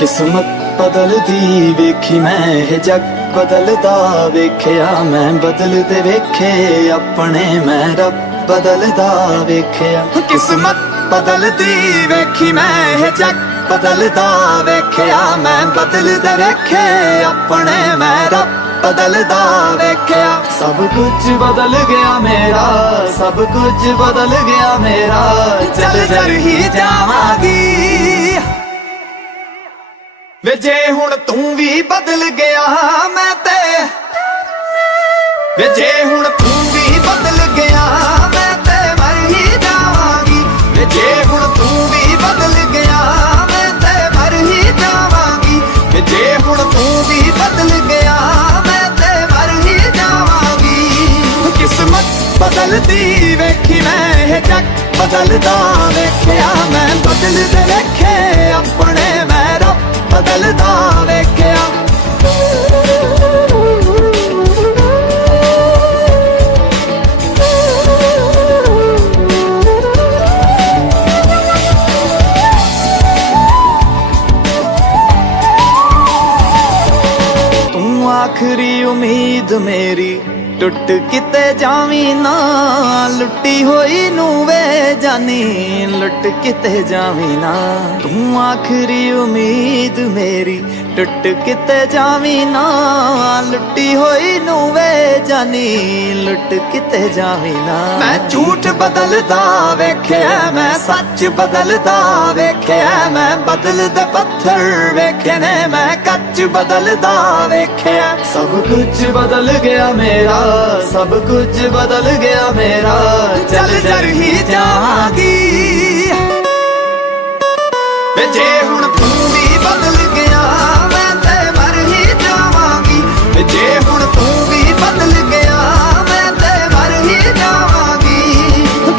किस्मत बदलदी वेखी मैं ये जग बदलदा वेख्या मैं बदलदे वेखे अपने मैं रब बदलदा वेख्या। किस्मत बदलदी वेखी मैं ये जग बदलदा वेख्या मैं बदलदे वेखे अपने मैं रब बदलदा वेख्या। सब कुछ बदल गया मेरा, सब कुछ बदल गया मेरा, चल चल ही जावांगी वे जे हुण तू भी बदल गया मैं ते, वे जे हुण तू भी बदल गया मैं ते मर ही जावांगी। वे जे हुण तू भी बदल गया मैं ते मर ही जावांगी। वे जे हुण तू भी बदल गया मैं ते मर ही जावांगी। किस्मत बदलदी वेखी मैं ये जग बदलदा वेख्या मैं बदलदे वेखे अपने मैं रब बदलदा वेख्या। तू आखरी उम्मीद मेरी टुट किते जावी ना, लुटी होई नू वे जानी लुट किते जावी ना। तू आखरी उम्मीद मेरी टुट किते जावी ना, लुटी होई नू वे जानी लुट किते जावी ना। मैं झूठ बदलदा वेख्या मैं सच बदलदा वेख्या मैं बदलदे पत्थर वेखे ने मैं कच बदलदा वेख्या। सब कुछ बदल गया मेरा, सब कुछ बदल गया मेरा, चल चल ही जावांगी वे जे हुण तू भी बदल गया मैं ते मर ही जावांगी। वे जे हुण तू भी बदल गया मैं ते मर ही जावांगी।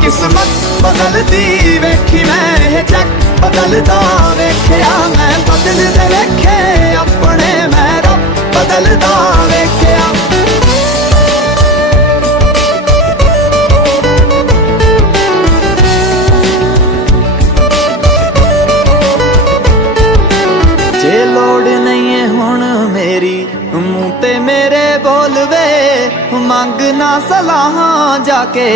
किस्मत बदलदी वेखी मैं ये जग बदलदा वेख्या मैं बदलदे वेखे अपने मैं रब बदलदा वेख्या। जे लोड़ नहीं है हुण मेरी मूं ते मेरे बोलवे, मंग ना सलाहां जाके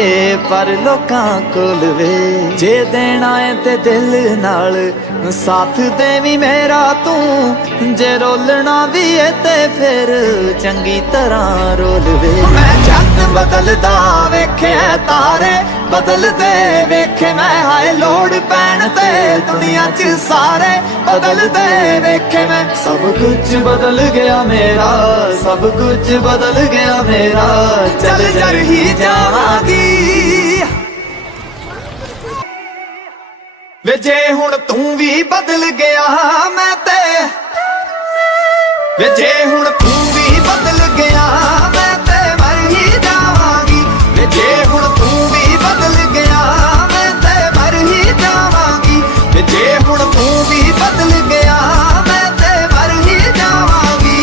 पर लोकां कोल वे। जे देना है ते दिल नाल साथ देवी मेरा तू, जे रोलना भी है ते फिर चंगी तरह रोल वे। मैं चंद बदलदा वेखे तारे बदलदे वेखे मैं, हाय लोड़ पैण ते दुनिया च सारे बदलदे वेखे मैं। सब कुछ बदल गया मेरा, सब कुछ बदल गया मेरा, चल चल ही जावांगी वे जे हुण तू भी बदल गया मैं ते, वे जे हुण तू भी बदल गया मैं ते मर ही जावांगी। वे जे हुण तू भी बदल गया मैं ते मर ही जावांगी। वे जे हुण तू भी बदल गया मैं ते मर ही जावांगी।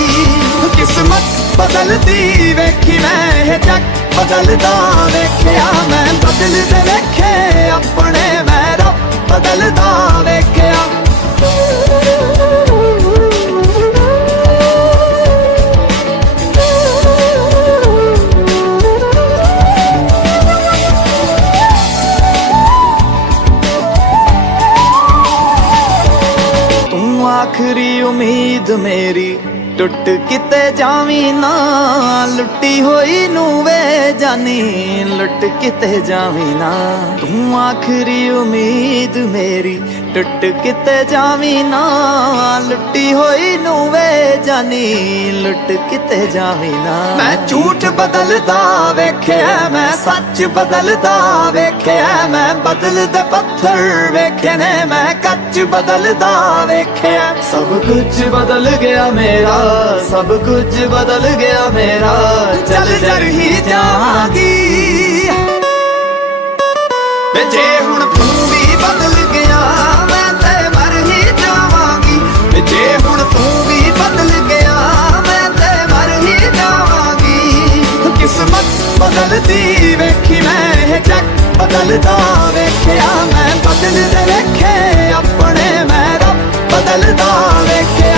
किस्मत बदलदी वेखी मैं ये जग बदलदा वेख्या मैं बदलदे वेखे अपने मैं रब बदलदा वेख्या। तू आखरी उम्मीद मेरी टुट किते जावी ना, लुटी होई नू वे जानी लुट किते जावी ना। तू आखरी उम्मीद मेरी टुट किते जावी ना, लुटी होई नू वे जानी लुट किते जावी ना। मैं झूठ बदलदा वेख्या मैं सच बदलदा वेख्या मैं बदलदे पत्थर वेखे ने मैं कच बदलदा वेख्या। सब कुछ बदल गया मेरा, सब कुछ बदल गया मेरा, चल चल ही जावांगी वे जे हुण तू भी बदल गया मैं ते मर ही जावांगी। वे जे हुण तू भी बदल गया मैं ते मर ही जावांगी। किस्मत बदलदी वेखी मैं ये जग बदलदा वेख्या मैं बदलदे वेखे अपने मैं रब बदल ਬਦਲਦਾ ਵੇਖਿਆ।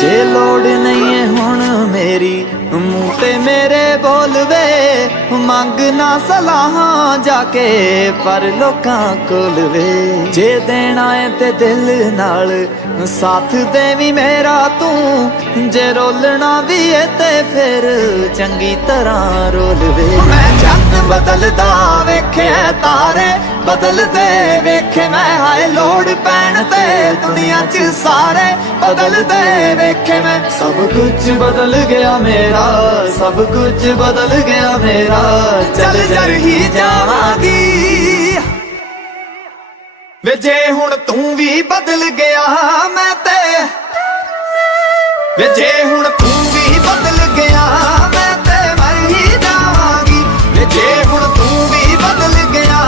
ਜੇ ਲੋੜ ਨਹੀਂ ਏ ਹੁਣ ਮੇਰੀ ਮੂੰਹ ਤੇ ਮੇਰੇ ਬੋਲਵੇ, ਮੰਗ ਨਾ ਸਲਾਹਾਂ ਜਾ ਕੇ ਪਰ ਲੋਕਾਂ ਕੋਲ ਵੇ। ਜੇ ਦੇਣਾ ਏ ਤੇ ਦਿਲ ਨਾਲ ਸਾਥ ਦੇਵੀਂ ਮੇਰਾ ਤੂੰ, ਜੇ ਰੋਲਣਾ ਵੀ ਏ ਤੇ ਫਿਰ ਚੰਗੀ ਤਰ੍ਹਾਂ ਰੋਲ ਵੇ। ਮੈਂ ਚੰਨ ਬਦਲਦਾ ਵੇਖਿਆ, ਤਾਰੇ ਬਦਲਦੇ ਵੇਖੇ ਮੈਂ, ਹਾਏ ਲੋੜ ਪੈਣ ਤੇ ਦੁਨੀਆ 'ਚ ਸਾਰੇ ਬਦਲਦੇ ਵੇਖੇ ਮੈਂ। ਸਭ ਕੁਝ ਬਦਲ ਗਿਆ ਮੇਰਾ, ਸਭ ਕੁਝ ਬਦਲ ਗਿਆ ਮੇਰਾ, ਚੱਲ ਜਰ ਹੀ ਜਾਵਾਂਗੀ ਵੇ। ਜੇ ਹੁਣ ਤੂੰ ਵੀ ਬਦਲ ਗਿਆ ਮੈਂ ਤੇ, ਵੇ ਜੇ ਹੁਣ ਤੂੰ ਵੀ ਬਦਲ ਗਿਆ ਮੈਂ ਤੇ ਮਰ ਹੀ ਜਾਵਾਂਗੀ ਵੇ। ਜੇ ਹੁਣ ਤੂੰ ਵੀ ਬਦਲ ਗਿਆ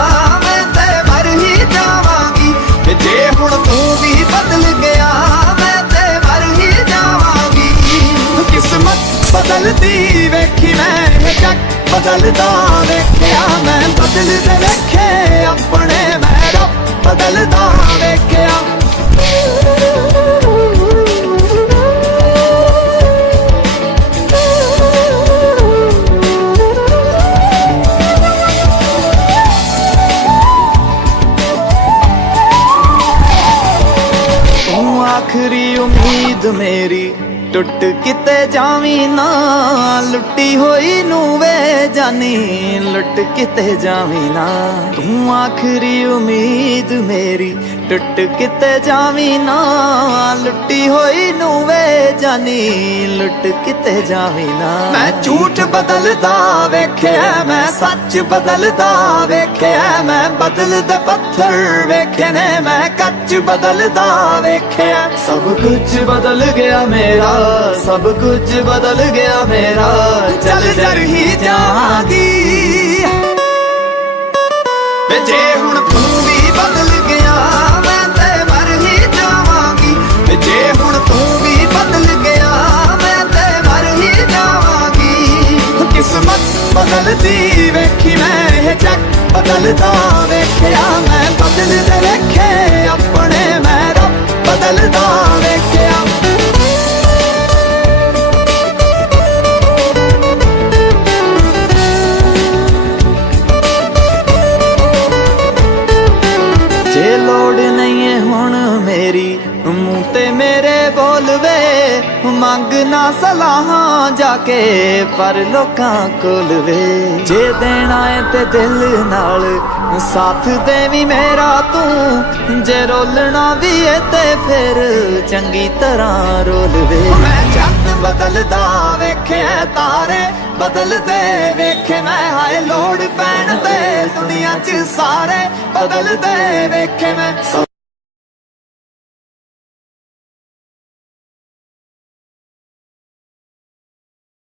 ਮੈਂ ਤੇ ਮਰ ਹੀ ਜਾਵਾਂਗੀ ਵੇ। ਜੇ ਹੁਣ ਤੂੰ ਵੀ ਬਦਲ ਗਿਆ ਮੈਂ ਤੇ ਮਰ ਹੀ ਜਾਵਾਂਗੀ। ਕਿਸਮਤ ਬਦਲਦੀ ਵੇਖੀ ਮੈਂ, ਇਹ ਜੱਗ ਬਦਲਦਾ ਵੇਖਿਆ ਮੈਂ। ਬਦਲਦੇ ਵੇਖੇ ਆਪਣੇ ਮੈਂ, ਰੱਬ ਬਦਲਦਾ ਵੇਖਿਆ। ਤੂੰ ਆਖਰੀ ਉਮੀਦ ਮੇਰੀ, ਟੁੱਟ ਕਿਤੇ ਜਾਵੀਂ ਨਾ। ਲੁੱਟੀ ਹੋਈ ਨੂੰ ਵੇ ਜਾਨੀ, ਲੁੱਟ ਕਿਤੇ ਜਾਵੀਂ ਨਾ। ਤੂੰ ਆਖਰੀ ਉਮੀਦ ਮੇਰੀ, ਟੁੱਟ ਕਿਤੇ ਜਾਵੀਂ ਨਾ। ਲੁੱਟੀ ਹੋਈ ਨੂੰ ਵੇ ਜਾਨੀ, ਲੁੱਟ ਕਿਤੇ ਜਾਵੀਂ ਨਾ। ਮੈਂ ਝੂਠ ਬਦਲਦਾ ਵੇਖਿਆ, ਮੈਂ ਸੱਚ ਬਦਲਦਾ ਵੇਖਿਆ ਮੈਂ। ਬਦਲਦੇ ਪੱਥਰ ਵੇਖੇ ਨੇ ਮੈਂ, ਕੱਚ ਬਦਲਦਾ ਵੇਖਿਆ। ਸਭ ਕੁਝ ਬਦਲ ਗਿਆ ਮੇਰਾ, ਸਭ ਕੁਝ ਬਦਲ ਗਿਆ ਮੇਰਾ, ਚੱਲ ਜਰ ਹੀ ਜਾਵਾਂਗੀ ਵੇ। ਜੇ ਹੁਣ ਤੂੰ ਵੀ ਬਦਲ ਗਿਆ ਮੈਂ ਤੇ ਮਰ ਹੀ ਜਾਵਾਂਗੀ ਵੇ। ਜੇ ਹੁਣ ਤੂੰ ਵੀ ਬਦਲ ਗਿਆ ਮੈਂ ਤੇ ਮਰ ਹੀ ਜਾਵਾਂਗੀ। ਕਿਸਮਤ ਬਦਲਦੀ ਵੇਖੀ ਮੈਂ, ਇਹ ਜੱਗ ਬਦਲਦਾ ਵੇਖਿਆ ਮੈਂ। ਬਦਲਦੇ ਵੇਖੇ ਆਪਣੇ ਮੈਂ, ਰੱਬ ਬਦਲਦਾ ਵੇਖਿਆ। ਜੇ ਲੋੜ ਨਹੀਂ ਏ ਹੁਣ ਮੇਰੀ ਮੂੰਹ ਤੇ ਮੇਰੇ ਬੋਲਵੇ, ਮੰਗ ਨਾ ਸਲਾਹਾਂ ਜਾ ਕੇ ਪਰ ਲੋਕਾਂ ਕੋਲ ਵੇ। ਜੇ ਦੇਣਾ ਏ ਤੇ ਦਿਲ ਨਾਲ ਸਾਥ ਦੇਵੀਂ ਮੇਰਾ ਤੂੰ, ਜੇ ਰੋਲਣਾ ਵੀ ਏ ਤੇ ਫਿਰ ਚੰਗੀ ਤਰ੍ਹਾਂ ਰੋਲ ਵੇ। ਮੈਂ ਚੰਨ ਬਦਲਦਾ ਵੇਖਿਆ, ਤਾਰੇ ਬਦਲਦੇ ਵੇਖੇ ਮੈਂ, ਹਾਏ ਲੋੜ ਪੈਣ ਤੇ ਦੁਨੀਆ 'ਚ ਸਾਰੇ ਬਦਲਦੇ ਵੇਖੇ ਮੈਂ।